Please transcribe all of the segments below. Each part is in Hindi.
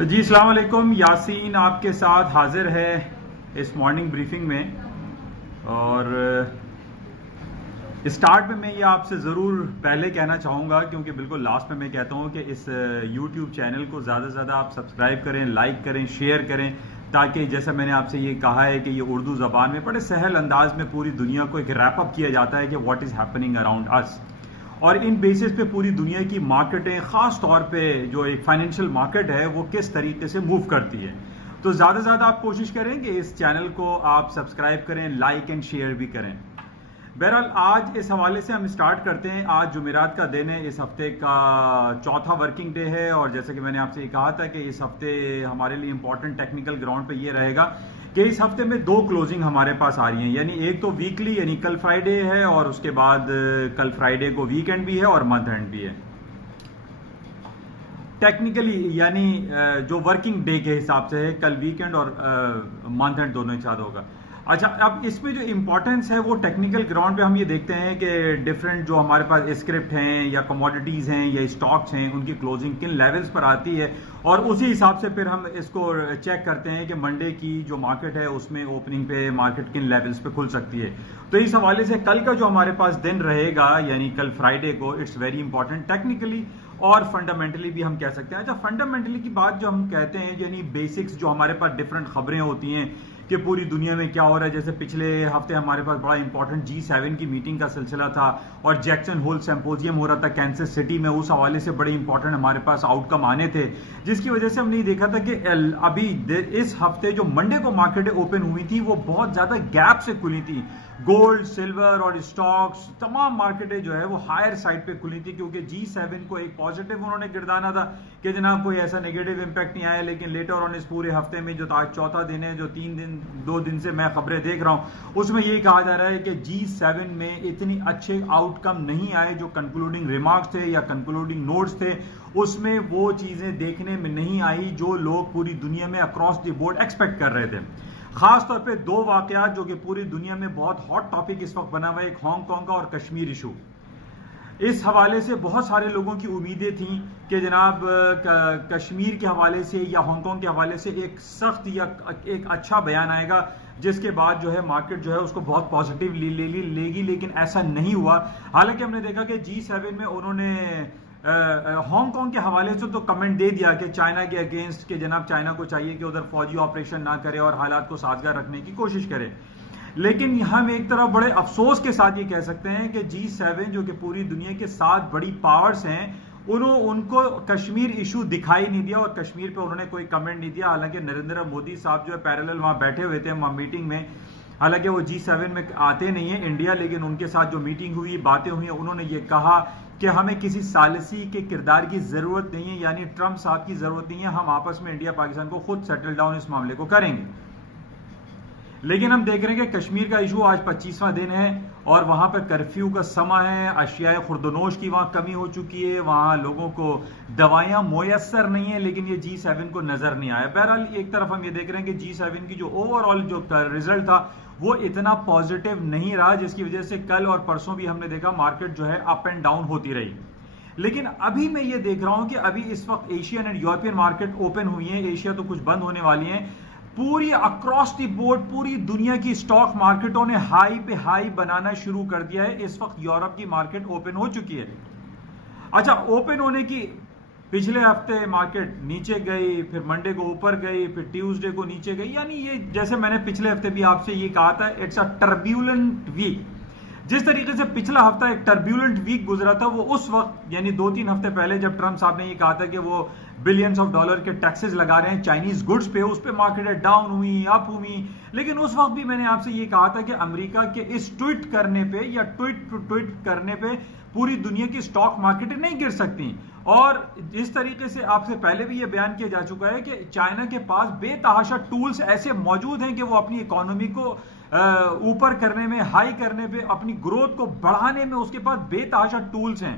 जी अस्सलाम वालेकुम। यासीन आपके साथ हाजिर है इस मॉर्निंग ब्रीफिंग में। और स्टार्ट में मैं ये आपसे ज़रूर पहले कहना चाहूँगा, क्योंकि बिल्कुल लास्ट में मैं कहता हूँ कि इस यूट्यूब चैनल को ज़्यादा से ज़्यादा आप सब्सक्राइब करें, लाइक करें, शेयर करें, ताकि जैसा मैंने आपसे ये कहा है कि ये उर्दू ज़बान में बड़े सहल अंदाज में पूरी दुनिया को एक रैप अप किया जाता है कि what is happening around us. और इन बेसिस पे पूरी दुनिया की मार्केटें, खास तौर पे जो एक फाइनेंशियल मार्केट है, वो किस तरीके से मूव करती है। तो ज़्यादा से ज़्यादा आप कोशिश करें कि इस चैनल को आप सब्सक्राइब करें, लाइक एंड शेयर भी करें। बहरहाल आज इस हवाले से हम स्टार्ट करते हैं। आज जुमेरात का दिन है, इस हफ्ते का चौथा वर्किंग डे है। और जैसे कि मैंने आपसे ये कहा था कि इस हफ्ते हमारे लिए इंपॉर्टेंट टेक्निकल ग्राउंड पे ये रहेगा कि इस हफ्ते में दो क्लोजिंग हमारे पास आ रही हैं। यानी एक तो वीकली यानी कल फ्राइडे है, और उसके बाद कल फ्राइडे को वीकेंड भी है और मंथ एंड भी है। टेक्निकली यानी जो वर्किंग डे के हिसाब से है, कल वीकेंड और मंथ एंड दोनों एक साथ होगा। अच्छा, अब इसमें जो इंपॉर्टेंस है वो टेक्निकल ग्राउंड पे हम ये देखते हैं कि डिफरेंट जो हमारे पास स्क्रिप्ट हैं या कमोडिटीज़ हैं या स्टॉक्स हैं, उनकी क्लोजिंग किन लेवल्स पर आती है, और उसी हिसाब से फिर हम इसको चेक करते हैं कि मंडे की जो मार्केट है उसमें ओपनिंग पे मार्केट किन लेवल्स पे खुल सकती है। तो इस हवाले से कल का जो हमारे पास दिन रहेगा, यानी कल फ्राइडे को, इट्स वेरी इंपॉर्टेंट टेक्निकली और फंडामेंटली भी हम कह सकते हैं। अच्छा, फंडामेंटली की बात जो हम कहते हैं, यानी बेसिक्स जो हमारे पास डिफरेंट खबरें होती हैं कि पूरी दुनिया में क्या हो रहा है। जैसे पिछले हफ्ते हमारे पास बड़ा इंपॉर्टेंट G7 की मीटिंग का सिलसिला था और जैक्सन होल सिंपोजियम हो रहा था कैंसस सिटी में। उस हवाले से बड़े इंपॉर्टेंट हमारे पास आउटकम आने थे, जिसकी वजह से हमने ये देखा था कि अभी इस हफ्ते जो मंडे को मार्केटें ओपन हुई थी वो बहुत ज्यादा गैप से खुली थी। गोल्ड, सिल्वर और स्टॉक्स, तमाम मार्केटें जो है वो हायर साइड पे खुली थी, क्योंकि G7 को एक पॉजिटिव उन्होंने गिरदाना था कि जनाब कोई ऐसा नेगेटिव इंपैक्ट नहीं आया। लेकिन लेटर ऑन इस पूरे हफ्ते में, जो आज चौथा दिन है, जो 2 दिन से मैं खबरें देख रहा हूं, उसमें यही कहा जा रहा है कि G7 में इतनी अच्छे आउटकम नहीं आए। जो कंक्लूडिंग रिमार्क्स थे या कंक्लूडिंग नोट्स थे, उसमें वो चीजें देखने में नहीं आई जो लोग पूरी दुनिया में अक्रॉस द बोर्ड एक्सपेक्ट कर रहे थे। खास तौर पे दो वाकयात जो कि पूरी दुनिया में बहुत हॉट टॉपिक इस वक्त बना हुआ है, एक हांगकांग का और कश्मीर इशू। इस हवाले से बहुत सारे लोगों की उम्मीदें थी कि जनाब कश्मीर के हवाले से या हांगकांग के हवाले से एक सख्त या एक अच्छा बयान आएगा, जिसके बाद जो है मार्केट जो है उसको बहुत पॉजिटिव लेगी, लेकिन ऐसा नहीं हुआ। हालांकि हमने देखा कि G7 में उन्होंने हांगकांग के हवाले से तो कमेंट दे दिया कि चाइना के अगेंस्ट, के जनाब चाइना को चाहिए कि उधर फौजी ऑपरेशन ना करे और हालात को साजगार रखने की कोशिश करे। लेकिन हम एक तरफ बड़े अफसोस के साथ ये कह सकते हैं कि G7 जो कि पूरी दुनिया के 7 बड़ी पावर्स हैं, उनको कश्मीर इशू दिखाई नहीं दिया और कश्मीर पे उन्होंने कोई कमेंट नहीं दिया। हालांकि नरेंद्र मोदी साहब जो है पैरेलल वहां बैठे हुए थे मीटिंग में। हालांकि वो G7 में आते नहीं है इंडिया, लेकिन उनके साथ जो मीटिंग हुई, बातें हुई, उन्होंने ये कहा कि हमें किसी सालिसी के किरदार की जरूरत नहीं है, यानी ट्रंप साहब की जरूरत नहीं है। हम आपस में इंडिया पाकिस्तान को खुद सेटल डाउन इस मामले को करेंगे। लेकिन हम देख रहे हैं कि कश्मीर का इशू आज 25वां दिन है और वहां पर कर्फ्यू का समय है। अशियाए खुर्दनोश की वहां कमी हो चुकी है, वहां लोगों को दवाइयां मुयस्सर नहीं है, लेकिन ये G7 को नजर नहीं आया। बहरहाल एक तरफ हम ये देख रहे हैं कि G7 की जो ओवरऑल जो रिजल्ट था वो इतना पॉजिटिव नहीं रहा, जिसकी वजह से कल और परसों भी हमने देखा मार्केट जो है अप एंड डाउन होती रही। लेकिन अभी मैं ये देख रहा हूं कि अभी इस वक्त Asian and European market open हुई है। एशिया तो कुछ बंद होने वाली है। पूरी अक्रॉस द बोर्ड पूरी दुनिया की स्टॉक मार्केटों ने हाई पे हाई बनाना शुरू कर दिया है। इस वक्त यूरोप की मार्केट ओपन हो चुकी है। अच्छा, ओपन होने की पिछले हफ्ते मार्केट नीचे गई, फिर मंडे को ऊपर गई, फिर ट्यूसडे को नीचे गई। यानी ये जैसे मैंने पिछले हफ्ते भी आपसे ये कहा था, इट्स अ टर्ब्यूलेंट वीक। जिस तरीके से पिछला हफ्ता एक टर्ब्यूलेंट वीक गुजरा था, वो उस वक्त यानी 2-3 हफ्ते पहले जब ट्रंप साहब ने ये कहा था कि वो बिलियंस ऑफ डॉलर के टैक्सेस लगा रहे हैं चाइनीज गुड्स पे, उस पे मार्केट डाउन हुई, अप हुई। लेकिन उस वक्त भी मैंने आपसे ये कहा था कि अमेरिका के इस ट्वीट करने पे या ट्वीट करने पे पूरी दुनिया की स्टॉक मार्केटें नहीं गिर सकती। और इस तरीके से आपसे पहले भी ये बयान किया जा चुका है कि चाइना के पास बेतहाशा टूल्स ऐसे मौजूद हैं कि वो अपनी इकोनॉमी को ऊपर करने में, हाई करने पे, अपनी ग्रोथ को बढ़ाने में उसके पास बेतहाशा टूल्स हैं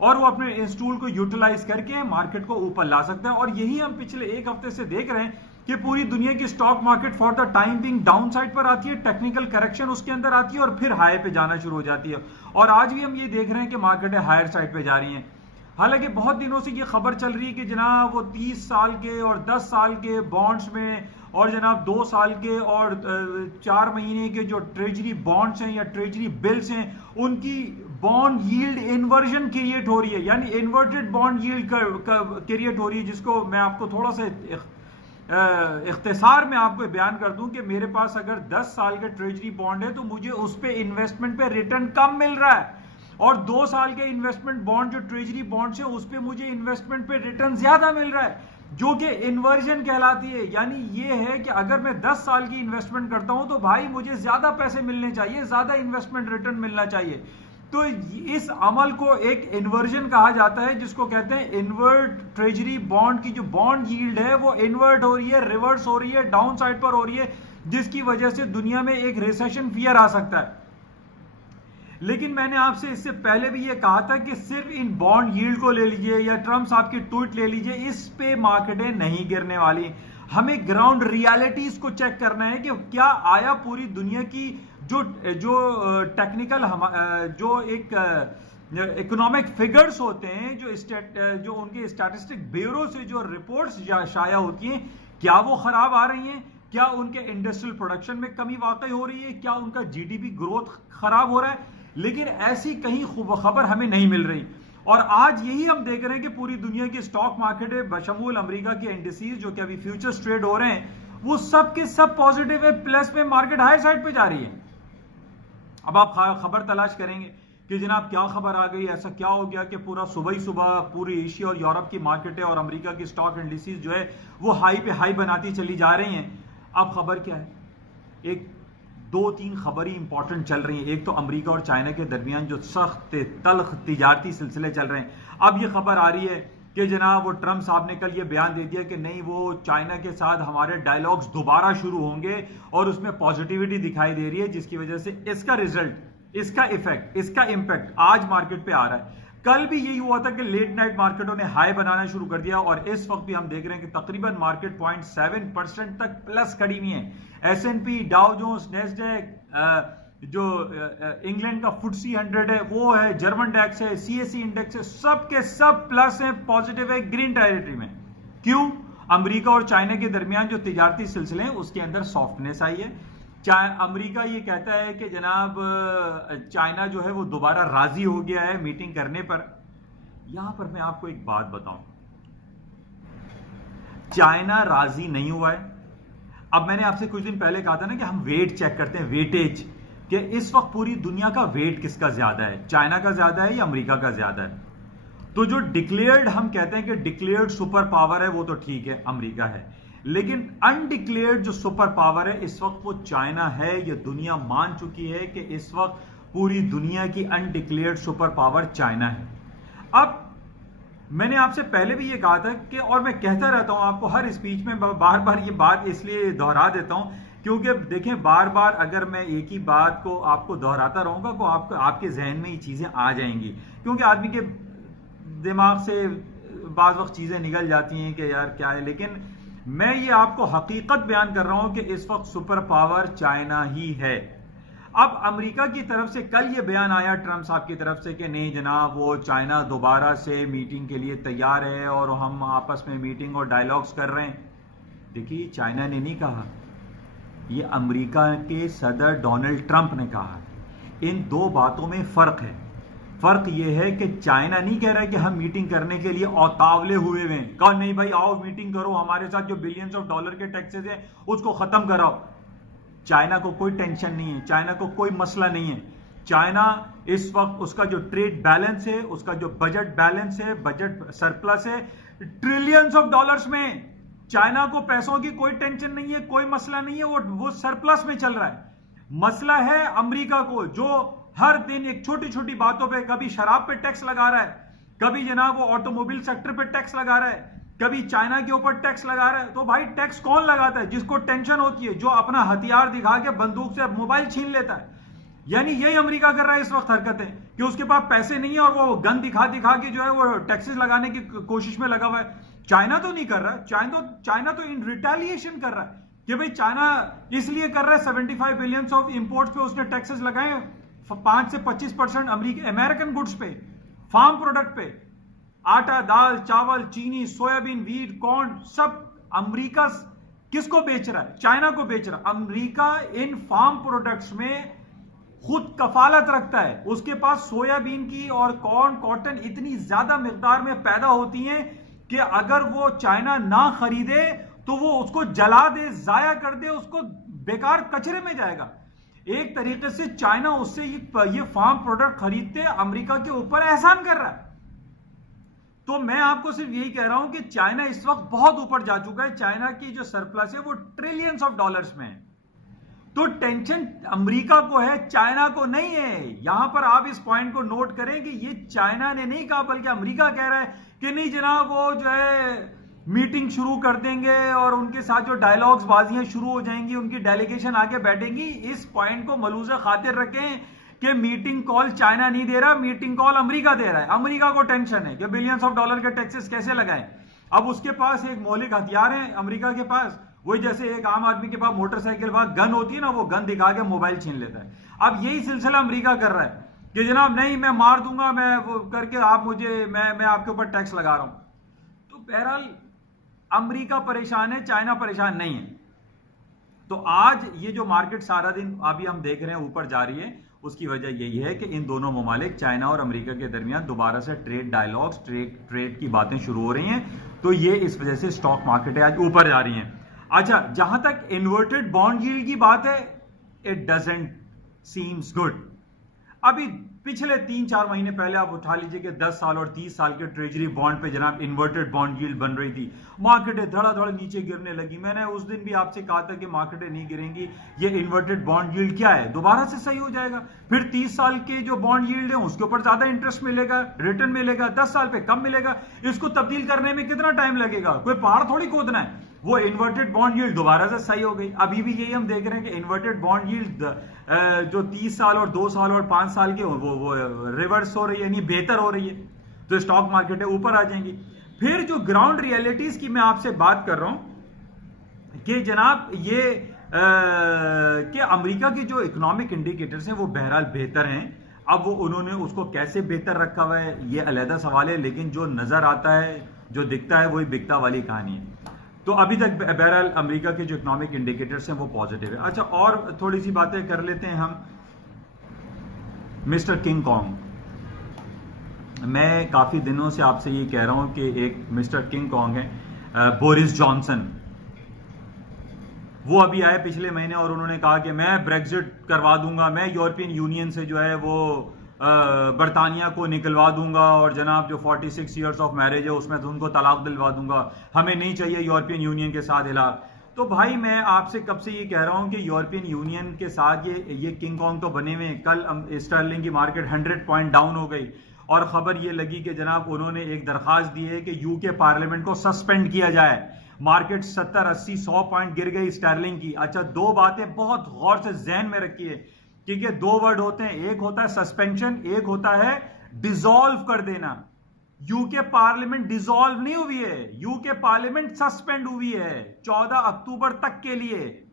और वो अपने इस टूल को यूटिलाइज करके मार्केट को ऊपर ला सकते हैं। और यही हम पिछले एक हफ्ते से देख रहे हैं कि पूरी दुनिया की stock market for the time being down side पर आती है, टेक्निकल करेक्शन उसके अंदर आती है और फिर हाई पे जाना शुरू हो जाती है। और आज भी हम ये देख रहे हैं कि मार्केटें हायर साइड पे जा रही हैं। हालांकि बहुत दिनों से ये खबर चल रही है कि जनाब वो 30 साल के और 10 साल के बॉन्ड्स में और जनाब 2 साल के और 4 महीने के जो ट्रेजरी बॉन्ड्स हैं या ट्रेजरी बिल्स हैं उनकी बॉन्ड यील्ड इन्वर्जन क्रिएट हो रही है, यानी इन्वर्टेड बॉन्ड यील्ड क्रिएट हो रही है, जिसको मैं आपको थोड़ा सा इख्तिसार में आपको बयान कर दूं कि मेरे पास अगर 10 साल के ट्रेजरी बॉन्ड है तो मुझे उस पे इन्वेस्टमेंट पे रिटर्न कम मिल रहा है, और 2 साल के इन्वेस्टमेंट बॉन्ड जो ट्रेजरी बॉन्ड है उस पे मुझे इन्वेस्टमेंट पे रिटर्न ज्यादा मिल रहा है, जो कि इन्वर्जन कहलाती है। यानी ये है कि अगर मैं 10 साल की इन्वेस्टमेंट करता हूं तो भाई मुझे ज्यादा पैसे मिलने चाहिए, ज्यादा इन्वेस्टमेंट रिटर्न मिलना चाहिए। तो इस अमल को एक इन्वर्जन कहा जाता है, जिसको कहते हैं इन्वर्ट ट्रेजरी बॉन्ड की जो बॉन्ड यील्ड है वो इन्वर्ट हो रही है, रिवर्स हो रही है, डाउन साइड पर हो रही है, जिसकी वजह से दुनिया में एक रिसेशन फियर आ सकता है। लेकिन मैंने आपसे इससे पहले भी ये कहा था कि सिर्फ इन बॉन्ड यील्ड को ले लीजिए या ट्रम्प साहब की ट्वीट ले लीजिए, इस पे मार्केटें नहीं गिरने वाली। हमें ग्राउंड रियलिटीज को चेक करना है कि क्या आया पूरी दुनिया की जो टेक्निकल जो एक इकोनॉमिक फिगर्स होते हैं, जो उनके स्टैटिस्टिक ब्यूरो से जो रिपोर्ट्स शाया होती हैं, क्या वो खराब आ रही हैं? क्या उनके इंडस्ट्रियल प्रोडक्शन में कमी वाकई हो रही है? क्या उनका जीडीपी ग्रोथ खराब हो रहा है? लेकिन ऐसी कहीं खबर हमें नहीं मिल रही, और आज यही हम देख रहे हैं कि पूरी दुनिया की स्टॉक मार्केट है बशमूल अमेरिका के इंडिसेस जो कि अभी फ्यूचर्स ट्रेड हो रहे हैं, वो सब के सब पॉजिटिव है, प्लस में मार्केट हायर साइड पे जा रही है। अब आप खबर तलाश करेंगे कि जनाब क्या खबर आ गई, ऐसा क्या हो गया कि पूरा सुबह ही सुबह पूरी एशिया और यूरोप की मार्केटें और अमेरिका की स्टॉक इंडिसेस जो है वो हाई पे हाई बनाती चली जा रही हैं। अब खबर क्या है? एक 2-3 खबर ही इंपॉर्टेंट चल रही हैं। एक तो अमेरिका और चाइना के दरमियान जो सख्त तल्ख तिजारती सिलसिले चल रहे हैं। अब ये खबर आ रही है कि जनाब वो ट्रम्प साहब ने कल ये बयान दे दिया कि नहीं, वो चाइना के साथ हमारे डायलॉग्स दोबारा शुरू होंगे और उसमें पॉजिटिविटी दिखाई दे रही है, जिसकी वजह से इसका रिजल्ट, इसका इफेक्ट, इसका इंपैक्ट आज मार्केट पे आ रहा है। कल भी यही हुआ था कि लेट नाइट मार्केटों ने हाई बनाना शुरू कर दिया, और इस वक्त भी हम देख रहे हैं कि तकरीबन मार्केट 0.7% तक प्लस खड़ी हुई है। S&P, डाउ जोन्स, नेस्डैक, जो इंग्लैंड का FTSE 100 है वो है, जर्मन डैक्स है, CAC इंडेक्स है, सब के सब प्लस है, पॉजिटिव है, ग्रीन टेरिटरी में। क्यों? अमेरिका और चाइना के दरमियान जो तिजारती सिलसिले हैं उसके अंदर सॉफ्टनेस आई है। अमेरिका ये कहता है कि जनाब चाइना जो है वो दोबारा राजी हो गया है मीटिंग करने पर। यहां पर मैं आपको एक बात बताऊं, चाइना राजी नहीं हुआ है। अब मैंने आपसे कुछ दिन पहले कहा था ना कि हम वेट चेक करते हैं, वेटेज, कि इस वक्त पूरी दुनिया का वेट किसका ज्यादा है, चाइना का ज्यादा है या अमेरिका का ज्यादा है? तो जो डिक्लेयर्ड, हम कहते हैं कि डिक्लेयर्ड सुपर पावर है, वो तो ठीक है, अमेरिका है, लेकिन अनडिक्लेयर्ड जो सुपर पावर है इस वक्त वो चाइना है। ये दुनिया मान चुकी है कि इस वक्त पूरी दुनिया की अनडिक्लेयर्ड सुपर पावर चाइना है। अब मैंने आपसे पहले भी ये कहा था कि, और मैं कहता रहता हूं आपको हर स्पीच में, बार बार ये बात इसलिए दोहरा देता हूं क्योंकि देखें, बार बार अगर मैं एक ही बात को आपको दोहराता रहूंगा तो आपको आपके जहन में ये चीजें आ जाएंगी, क्योंकि आदमी के दिमाग से बाज वक्त चीजें निकल जाती हैं कि यार क्या है। लेकिन मैं ये आपको हकीकत बयान कर रहा हूं कि इस वक्त सुपर पावर चाइना ही है। अब अमेरिका की तरफ से कल ये बयान आया ट्रम्प साहब की तरफ से कि नहीं जनाब, वो चाइना दोबारा से मीटिंग के लिए तैयार है और हम आपस में मीटिंग और डायलॉग्स कर रहे हैं। देखिए, चाइना ने नहीं कहा, ये अमेरिका के सदर डोनाल्ड ट्रंप ने कहा। इन दो बातों में फर्क है। फर्क यह है कि चाइना नहीं कह रहा है कि हम मीटिंग करने के लिए औतावले हुए हैं, कहा नहीं भाई आओ मीटिंग करो, हमारे साथ जो बिलियंस ऑफ डॉलर के टैक्सेस हैं उसको खत्म कराओ। चाइना को कोई टेंशन नहीं है, चाइना को कोई मसला नहीं है। चाइना इस वक्त उसका जो ट्रेड बैलेंस है, उसका जो बजट बैलेंस है, बजट सरप्लस है ट्रिलियंस ऑफ डॉलर्स में। चाइना को पैसों की कोई टेंशन नहीं है, कोई मसला नहीं है, वो सरप्लस में चल रहा है। मसला है अमेरिका को, जो हर दिन एक छोटी छोटी बातों पे, कभी शराब पे टैक्स लगा रहा है, कभी जनाब वो ऑटोमोबाइल सेक्टर पे टैक्स लगा रहा है, कभी चाइना के ऊपर टैक्स लगा रहा है। तो भाई टैक्स कौन लगाता है? जिसको टेंशन होती है, जो अपना हथियार दिखा के बंदूक से मोबाइल छीन लेता है। यानी यही अमेरिका कर रहा है इस वक्त हरकतें कि उसके पास पैसे नहीं है और वो गन दिखा दिखा के जो है वो टैक्सेस लगाने की कोशिश में लगा हुआ है। चाइना तो नहीं कर रहा है, चाइना तो इन रिटेलिएशन कर रहा है कि भाई चाइना इसलिए कर रहा है 75 बिलियन ऑफ इंपोर्ट्स पे उसने टैक्सेस लगाए 5 से 25% अमेरिकन गुड्स पे, फार्म प्रोडक्ट पे। आटा, दाल, चावल, चीनी, सोयाबीन, वीट, कॉर्न, सब अमेरिका किसको बेच रहा है? चाइना को बेच रहा है। अमेरिका इन फार्म प्रोडक्ट्स में खुद कफालत रखता है। उसके पास सोयाबीन की और कॉर्न, कॉटन इतनी ज्यादा मिकदार में पैदा होती हैं कि अगर वो चाइना ना खरीदे तो वो उसको जला दे, जाया कर दे, उसको बेकार कचरे में जाएगा। एक तरीके से चाइना उससे ये फार्म प्रोडक्ट खरीदते अमेरिका के ऊपर एहसान कर रहा है। तो मैं आपको सिर्फ यही कह रहा हूं कि चाइना इस वक्त बहुत ऊपर जा चुका है। चाइना की जो सरप्लस है वो ट्रिलियंस ऑफ डॉलर्स में है। तो टेंशन अमेरिका को है, चाइना को नहीं है। यहां पर आप इस पॉइंट को नोट करें कि ये चाइना ने नहीं कहा, बल्कि अमेरिका कह रहा है कि नहीं जनाब, वो जो है मीटिंग शुरू कर देंगे और उनके साथ जो डायलॉग्स बाजियां शुरू हो जाएंगी, उनकी डेलीगेशन आके बैठेंगी। इस पॉइंट को मलूज़ खातिर रखें कि मीटिंग कॉल चाइना नहीं दे रहा, मीटिंग कॉल अमेरिका दे रहा है। अमेरिका को टेंशन है कि बिलियंस ऑफ डॉलर के टैक्सेस कैसे लगाएं। अब उसके पास एक मौलिक हथियार है अमेरिका के पास, वही जैसे एक आम आदमी के पास मोटरसाइकिल पास गन होती है ना, वो गन दिखा के मोबाइल छीन लेता है। अब यही सिलसिला अमेरिका कर रहा है कि जनाब नहीं, मैं मार दूंगा, मैं वो करके आप मुझे मैं आपके ऊपर टैक्स लगा रहा हूं। तो बहरहाल अमेरिका परेशान है, चाइना परेशान नहीं है। तो आज ये जो मार्केट सारा दिन अभी हम देख रहे हैं ऊपर जा रही है, उसकी वजह यही है कि इन दोनों ममालिक चाइना और अमेरिका के दरमियान दोबारा से ट्रेड डायलॉग्स, ट्रेड की बातें शुरू हो रही हैं। तो ये इस वजह से स्टॉक मार्केट आज ऊपर जा रही हैं। अच्छा, जहां तक इन्वर्टेड बॉन्ड यील्ड की बात है, इट डजंट सीम्स गुड। अभी पिछले 3-4 महीने पहले आप उठा लीजिए कि 10 साल और 30 साल के ट्रेजरी बॉन्ड पे जनाब इन्वर्टेड बॉन्ड यील्ड बन रही थी। मार्केटें धड़ाधड़ नीचे गिरने लगी। मैंने उस दिन भी आपसे कहा था कि मार्केटें नहीं गिरेंगी, ये इन्वर्टेड बॉन्ड यील्ड क्या है, दोबारा से सही हो जाएगा। फिर 30 साल के जो बॉन्ड यील्ड है उसके ऊपर ज्यादा इंटरेस्ट मिलेगा, रिटर्न मिलेगा, 10 साल पे कम मिलेगा। इसको तब्दील करने में कितना टाइम लगेगा, कोई पहाड़ थोड़ी खोदना है। वो इन्वर्टेड बॉन्ड यील्ड दोबारा से सही हो गई। अभी भी यही हम देख रहे हैं कि इन्वर्टेड बॉन्ड यील्ड जो 30 साल और 2 साल और 5 साल के वो रिवर्स हो रही है, यानी बेहतर हो रही है। तो स्टॉक मार्केट ऊपर आ जाएंगी। फिर जो ग्राउंड रियलिटीज की मैं आपसे बात कर रहा हूं कि जनाब ये कि अमेरिका की जो इकोनॉमिक इंडिकेटर्स हैं वो बहरहाल बेहतर हैं। अब वो उन्होंने उसको कैसे बेहतर रखा हुआ है ये अलहदा सवाल है, लेकिन जो नजर आता है, जो दिखता है, वही बिकता वाली कहानी है। तो अभी तक बहरहाल अमेरिका के जो इकोनॉमिक इंडिकेटर्स हैं वो पॉजिटिव है। अच्छा, और थोड़ी सी बातें कर लेते हैं हम मिस्टर किंग कॉन्ग। मैं काफी दिनों से आपसे ये कह रहा हूं कि एक मिस्टर किंग कॉन्ग है बोरिस जॉनसन। वो अभी आए पिछले महीने और उन्होंने कहा कि मैं ब्रेक्जिट करवा दूंगा, मैं यूरोपियन यूनियन से जो है वो बरतानिया को निकलवा दूंगा, और जनाब जो 46 ईयर्स ऑफ मैरिज है उसमें तो उनको तलाक दिलवा दूंगा, हमें नहीं चाहिए यूरोपियन यूनियन के साथ हिला। तो भाई मैं आपसे कब से ये कह रहा हूं कि यूरोपियन यूनियन के साथ ये किंग कॉन्ग तो बने हुए। कल स्टर्लिंग की मार्केट 100 पॉइंट डाउन हो गई और खबर ये लगी कि जनाब उन्होंने एक दरखास्त दी है कि यूके पार्लियामेंट को सस्पेंड किया जाए। मार्केट 70, 80, 100 पॉइंट गिर गई स्टर्लिंग की। अच्छा, दो बातें बहुत गौर से जहन में रखिए, क्योंकि दो वर्ड होते हैं, एक होता है सस्पेंशन, एक होता है डिसॉल्व कर देना। यूके पार्लियामेंट डिसॉल्व नहीं हुई है, यूके पार्लियामेंट सस्पेंड हुई है 14 अक्टूबर तक के लिए।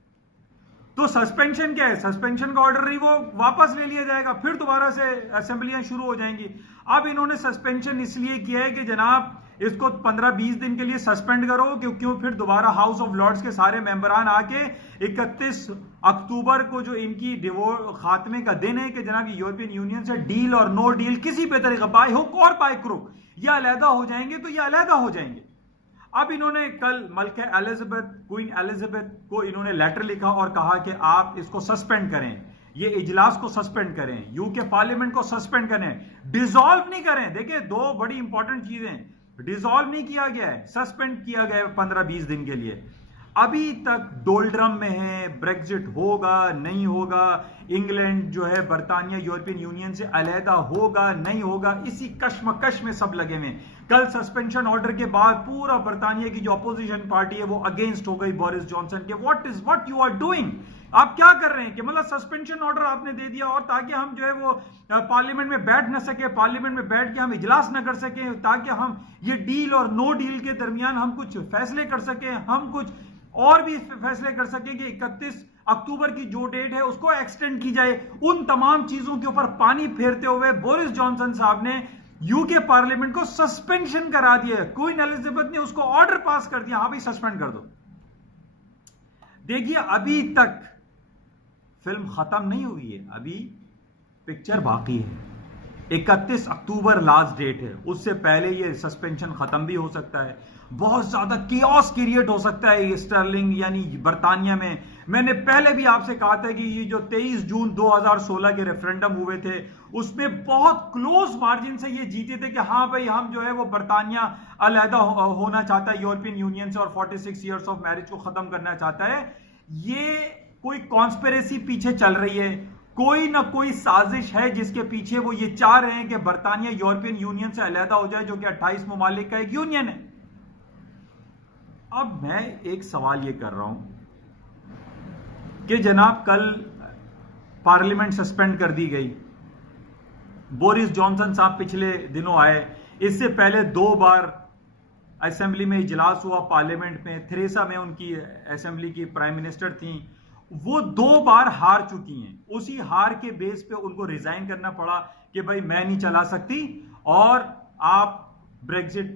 तो सस्पेंशन क्या है? सस्पेंशन का ऑर्डर नहीं, वो वापस ले लिया जाएगा, फिर दोबारा से असेंबलियां शुरू हो जाएंगी। अब इन्होंने सस्पेंशन इसलिए किया है कि जनाब इसको 15-20 दिन के लिए सस्पेंड करो, क्यों फिर दोबारा हाउस ऑफ लॉर्ड्स के सारे मेंबरान आके 31 अक्टूबर को जो इनकी खात्मे का दिन है कि जनाब यूरोपियन यूनियन से डील और नो डील किसी भी तरीका, बाय हुक और बाय क्रुक, ये अलहदा हो जाएंगे। तो ये अलहदा हो जाएंगे। अब इन्होंने कल मलका एलिजाबेथ, क्वीन एलिजाबेथ को इन्होंने लेटर लिखा और कहा कि आप इसको सस्पेंड करें, ये इजलास को सस्पेंड करें, यूके पार्लियामेंट को सस्पेंड करें, डिसॉल्व नहीं करें। देखिए, दो बड़ी इंपॉर्टेंट चीजें, डिसॉल्व नहीं किया गया है, सस्पेंड किया गया है 15-20 दिन के लिए। अभी तक डोल्ड्रम में है, ब्रेक्जिट होगा नहीं होगा, इंग्लैंड जो है बरतानिया यूरोपियन यूनियन से अलहदा होगा नहीं होगा, इसी कश्मकश में सब लगे हुए। कल सस्पेंशन ऑर्डर के बाद पूरा बरतानिया की जो अपोजिशन पार्टी है वो अगेंस्ट हो गई बोरिस जॉनसन के। व्हाट यू आर डूइंग, आप क्या कर रहे हैं कि मतलब सस्पेंशन ऑर्डर आपने दे दिया और ताकि हम जो है वो पार्लियामेंट में बैठ न सके, पार्लियामेंट में बैठ के हम इजलास न कर सके, ताकि हम ये डील और नो डील के दरमियान हम कुछ फैसले कर सके, हम कुछ और भी फैसले कर सके कि 31 अक्टूबर की जो डेट है उसको एक्सटेंड की जाए। उन तमाम चीजों के ऊपर पानी फेरते हुए बोरिस जॉनसन साहब ने यूके पार्लियामेंट को सस्पेंशन करा दिया। क्वीन एलिजाबेथ ने उसको ऑर्डर पास कर दिया, हां भाई सस्पेंड कर दो। देखिए अभी तक फिल्म खत्म नहीं हुई है, अभी पिक्चर बाकी है। 31 अक्टूबर लास्ट डेट है, उससे पहले ये सस्पेंशन खत्म भी हो सकता है। बहुत ज्यादा कियोस क्रिएट हो सकता है स्टर्लिंग यानी बर्तानिया में। मैंने पहले भी आपसे कहा था कि ये जो 23 जून 2016 के रेफरेंडम हुए थे उसमें बहुत क्लोज मार्जिन से ये जीते थे कि हाँ भाई हम जो है वो बर्तानिया अलहदा होना चाहता है यूरोपियन यूनियन से और 46 ईयर्स ऑफ मैरिज को खत्म करना चाहता है। ये कोई कॉन्स्पिरेसी पीछे चल रही है, कोई ना कोई साजिश है जिसके पीछे वो ये चाह रहे हैं कि बर्तानिया यूरोपियन यूनियन से अलहदा हो जाए, जो कि 28 ममालिक का एक यूनियन है। अब मैं एक सवाल ये कर रहा हूं कि जनाब कल पार्लियामेंट सस्पेंड कर दी गई, बोरिस जॉनसन साहब पिछले दिनों आए, इससे पहले 2 बार असेंबली में इजलास हुआ पार्लियामेंट में। थेरेसा में उनकी असेंबली की प्राइम मिनिस्टर थी, वो 2 बार हार चुकी हैं। उसी हार के बेस पे उनको रिजाइन करना पड़ा कि भाई मैं नहीं चला सकती और आप ब्रेग्जिट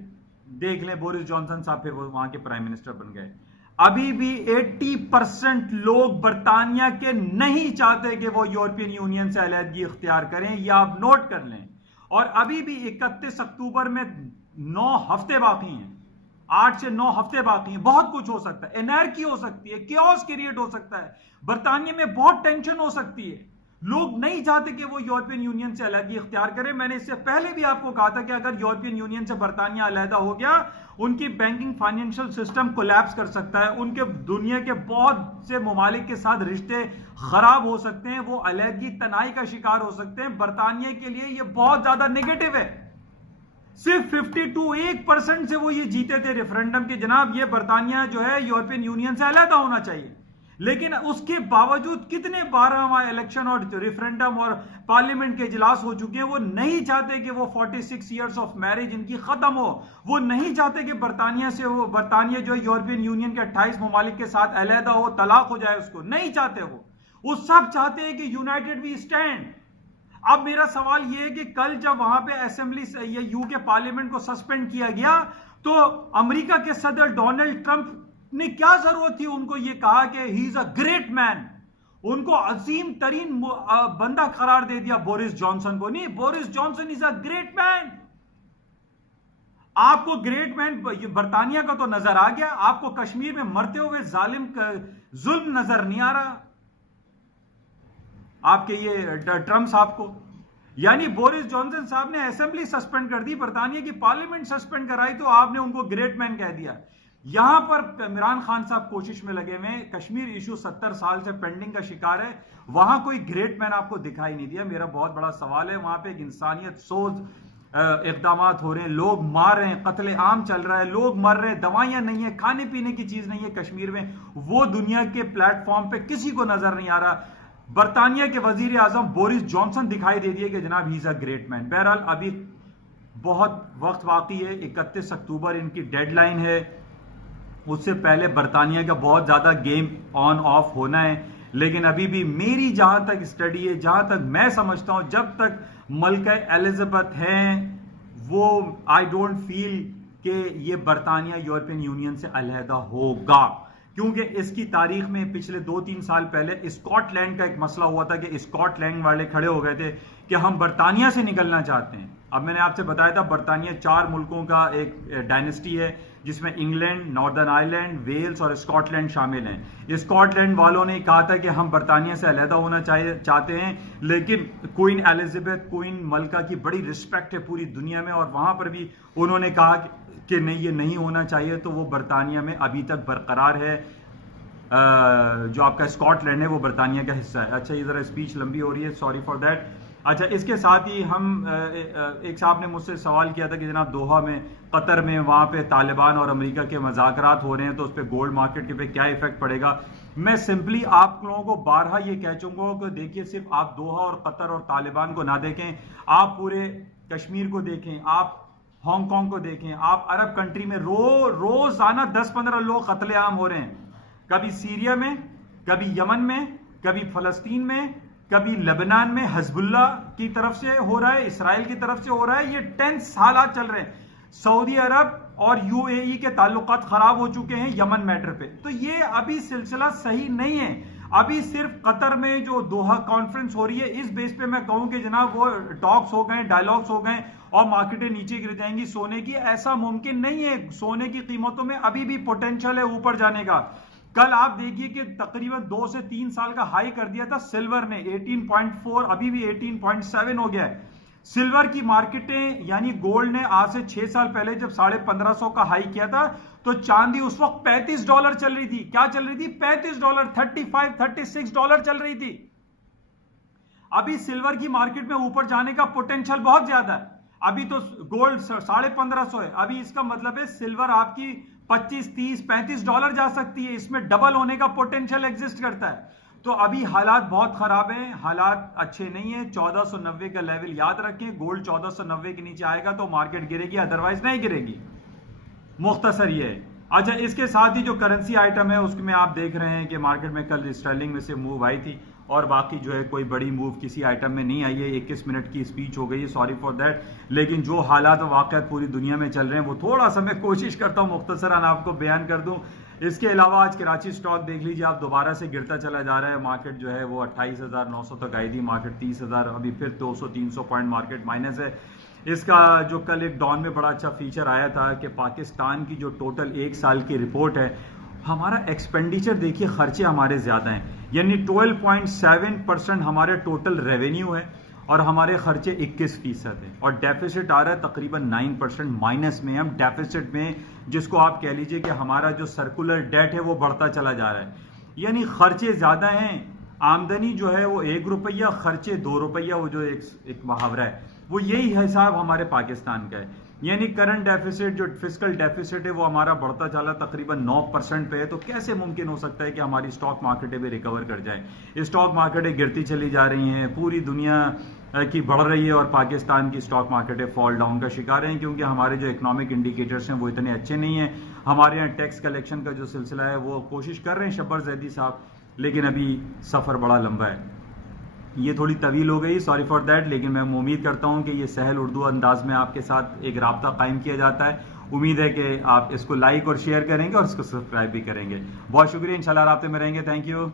देख लें। बोरिस जॉनसन साहब फिर वो वहां के प्राइम मिनिस्टर बन गए। अभी भी 80% लोग बर्तानिया के नहीं चाहते कि वो यूरोपियन यूनियन से अलहदगी इख्तियार करें, या आप नोट कर लें। और अभी भी 31 अक्टूबर में 9 हफ्ते बाकी हैं, 8 से 9 हफ्ते बाकी हैं। बहुत कुछ हो सकता है, एनर्की हो सकती है, केओस क्रिएट हो सकता है, बर्तानिया में बहुत टेंशन हो सकती है। लोग नहीं चाहते कि वो यूरोपियन यूनियन से अलहदगी इख्तियार करें। मैंने इससे पहले भी आपको कहा था कि अगर यूरोपियन यूनियन से बर्तानिया अलहदा हो गया, उनकी बैंकिंग फाइनेंशियल सिस्टम कोलैप्स कर सकता है, उनके दुनिया के बहुत से ममालिक के साथ रिश्ते खराब हो सकते हैं, वो अलहदगी तनाई का शिकार हो सकते हैं। बर्तानिया के लिए ये बहुत ज्यादा नेगेटिव है। सिर्फ 52% से वो ये जीते थे रेफरेंडम के, जनाब ये बर्तानिया जो है यूरोपियन यूनियन से अलहदा होना चाहिए। लेकिन उसके बावजूद कितने बार हमारे इलेक्शन और रेफरेंडम और पार्लियामेंट के इजलास हो चुके हैं, वो नहीं चाहते कि वो 46 ईयर्स ऑफ मैरिज इनकी खत्म हो। वो नहीं चाहते कि बर्तानिया से वो बर्तानिया जो यूरोपियन यूनियन के 28 ममालिक के साथ अलहदा हो, तलाक हो जाए, उसको नहीं चाहते। वो सब चाहते हैं कि यूनाइटेड वी स्टैंड। अब मेरा सवाल यह है कि कल जब वहां पे असेंबली या यूके पार्लियामेंट को सस्पेंड किया गया, तो अमेरिका के सदर डोनाल्ड ट्रंप ने क्या जरूरत थी उनको ये कहा कि he is a great man, उनको अजीम तरीन बंदा करार दे दिया बोरिस जॉनसन को। नहीं, Boris Johnson is a great man. आपको ग्रेट मैन बर्तानिया का तो नजर आ गया, आपको कश्मीर में मरते हुए जालिम जुल्म नजर नहीं आ रहा आपके ये ट्रंप साहब को। यानी बोरिस जॉनसन साहब ने असेंबली सस्पेंड कर दी, बर्तानिया की पार्लियामेंट सस्पेंड कराई, तो आपने उनको ग्रेट मैन कह दिया। यहां पर इमरान खान साहब कोशिश में लगे हुए, कश्मीर इशू 70 साल से पेंडिंग का शिकार है, वहां कोई ग्रेट मैन आपको दिखाई नहीं दिया। मेरा बहुत बड़ा सवाल है, वहां पे एक इंसानियत सोच इकदाम हो रहे हैं, लोग मार रहे हैं, कत्ले आम चल रहा है, लोग मर रहे हैं, दवाइयां नहीं है, खाने पीने की चीज नहीं है कश्मीर में, वो दुनिया के प्लेटफॉर्म पे किसी को नजर नहीं आ रहा। बर्तानिया के वजीर आजम बोरिस जॉनसन दिखाई दे दिए कि जनाब he is a great man. बहरहाल अभी बहुत वक्त बाकी है, 31 अक्टूबर इनकी डेडलाइन है, उससे पहले बर्तानिया का बहुत ज्यादा गेम ऑन ऑफ होना है। लेकिन अभी भी मेरी जहां तक स्टडी है, जहां तक मैं समझता हूं, जब तक मलका एलिजाबेथ हैं, वो आई डोंट फील कि ये बर्तानिया यूरोपियन यूनियन से अलहदा होगा। क्योंकि इसकी तारीख में पिछले 2-3 साल पहले स्कॉटलैंड का एक मसला हुआ था कि स्कॉटलैंड वाले खड़े हो गए थे कि हम बर्तानिया से निकलना चाहते हैं। अब मैंने आपसे बताया था बर्तानिया 4 मुल्कों का एक डायनेस्टी है, जिसमें इंग्लैंड, नॉर्दर्न आयरलैंड, वेल्स और स्कॉटलैंड शामिल हैं। स्कॉटलैंड वालों ने कहा था कि हम बर्तानिया से अलहदा होना चाहते हैं, लेकिन क्वीन एलिजाबेथ, क्वीन मलका की बड़ी रिस्पेक्ट है पूरी दुनिया में, और वहां पर भी उन्होंने कहा कि नहीं, ये नहीं होना चाहिए, तो वो बर्तानिया में अभी तक बरकरार है। जो आपका स्कॉटलैंड है वो बर्तानिया का हिस्सा है। अच्छा, ये जरा स्पीच लंबी हो रही है, सॉरी फॉर दैट। अच्छा, इसके साथ ही हम एक साहब ने मुझसे सवाल किया था कि जनाब दोहा में, कतर में, वहां पे तालिबान और अमेरिका के मज़ाकरात हो रहे हैं, तो उस पर गोल्ड मार्केट के पे क्या इफेक्ट पड़ेगा। मैं सिंपली आप लोगों को बारहा ये कह चुका कि देखिए, सिर्फ आप दोहा और कतर और तालिबान को ना देखें, आप पूरे कश्मीर को देखें, आप हांगकांग को देखें, आप अरब कंट्री में रोजाना 10-15 लोग कत्लेआम हो रहे हैं, कभी सीरिया में, कभी यमन में, कभी फलस्तीन में, कभी लेबनान में हिजबुल्लाह की तरफ से हो रहा है, इसराइल की तरफ से हो रहा है। ये टेंस हालात चल रहे हैं। सऊदी अरब और यूएई के ताल्लुकात खराब हो चुके हैं यमन मैटर पे। तो ये अभी सिलसिला सही नहीं है। अभी सिर्फ कतर में जो दोहा कॉन्फ्रेंस हो रही है, इस बेस पे मैं कहूं कि जनाब वो टॉक्स हो गए, डायलॉग्स हो गए और मार्केटें नीचे गिर जाएंगी सोने की, ऐसा मुमकिन नहीं है। सोने की कीमतों में अभी भी पोटेंशियल है ऊपर जाने का। कल आप देखिए कि तकरीबन 2 से 3 साल का हाई कर दिया था सिल्वर ने, 18.4, अभी भी 18.7 हो गया है। सिल्वर की मार्केटें यानी गोल्ड ने आज से 6 साल पहले जब $1550 का हाई किया था, तो चांदी उस वक्त $35 चल रही थी। क्या चल रही थी? $35, $35-36 चल रही थी। अभी सिल्वर की मार्केट में ऊपर जाने का पोटेंशियल बहुत ज्यादा है। अभी तो गोल्ड $1550 है। अभी इसका मतलब है सिल्वर आपकी $25, $30, $35 जा सकती है। इसमें डबल होने का पोटेंशियल एग्जिस्ट करता है। तो अभी हालात बहुत खराब हैं, हालात अच्छे नहीं है। 1490 का लेवल याद रखें। गोल्ड 1490 के नीचे आएगा तो मार्केट गिरेगी, अदरवाइज नहीं गिरेगी। मुख्तसर ये है। अच्छा, इसके साथ ही जो करेंसी आइटम है उसमें आप देख रहे हैं कि मार्केट में कल स्टर्लिंग में से मूव आई थी और बाकी जो है कोई बड़ी मूव किसी आइटम में नहीं आई है। 21 मिनट की स्पीच हो गई है, सॉरी फॉर दैट। लेकिन जो हालात वाकयात पूरी दुनिया में चल रहे हैं वो थोड़ा सा मैं कोशिश करता हूं मुख्तसरन आपको बयान कर दूं। इसके अलावा आज कराची स्टॉक देख लीजिए आप, दोबारा से गिरता चला जा रहा है। मार्केट जो है वो 28,900 तक आई थी, मार्केट 30,000, अभी फिर 200-300 पॉइंट मार्केट माइनस है। इसका जो कल एक डॉन में बड़ा अच्छा फीचर आया था कि पाकिस्तान की जो टोटल 1 साल की रिपोर्ट है, हमारा एक्सपेंडिचर देखिए, खर्चे हमारे ज्यादा हैं, यानी 12.7% हमारे टोटल रेवेन्यू है और हमारे खर्चे 21% हैं और डेफिसिट आ रहा है तकरीबन 9% माइनस में। हम डेफिसिट में, जिसको आप कह लीजिए कि हमारा जो सर्कुलर डेट है वो बढ़ता चला जा रहा है, यानी खर्चे ज्यादा हैं, आमदनी जो है वो ₹1, खर्चे ₹2। वो जो एक मुहावरा है, वो यही हिसाब हमारे पाकिस्तान का है। यानी करंट डेफिसिट, जो फिस्कल डेफिसिट है, वो हमारा बढ़ता चला तकरीबन 9% पे है। तो कैसे मुमकिन हो सकता है कि हमारी स्टॉक मार्केटें भी रिकवर कर जाए? स्टॉक मार्केटें गिरती चली जा रही हैं, पूरी दुनिया की बढ़ रही है और पाकिस्तान की स्टॉक मार्केटें फॉल डाउन का शिकार हैं, क्योंकि हमारे जो इकोनॉमिक इंडिकेटर्स हैं वो इतने अच्छे नहीं हैं। हमारे यहाँ टैक्स कलेक्शन का जो सिलसिला है वो कोशिश कर रहे हैं शब्बर जैदी साहब, लेकिन अभी सफ़र बड़ा लंबा है। ये थोड़ी तवील हो गई, सॉरी फॉर दैट, लेकिन मैं उम्मीद करता हूं कि ये सहल उर्दू अंदाज में आपके साथ एक राब्ता कायम किया जाता है। उम्मीद है कि आप इसको लाइक और शेयर करेंगे और इसको सब्सक्राइब भी करेंगे। बहुत शुक्रिया, इंशाल्लाह राब्ते में रहेंगे। Thank you.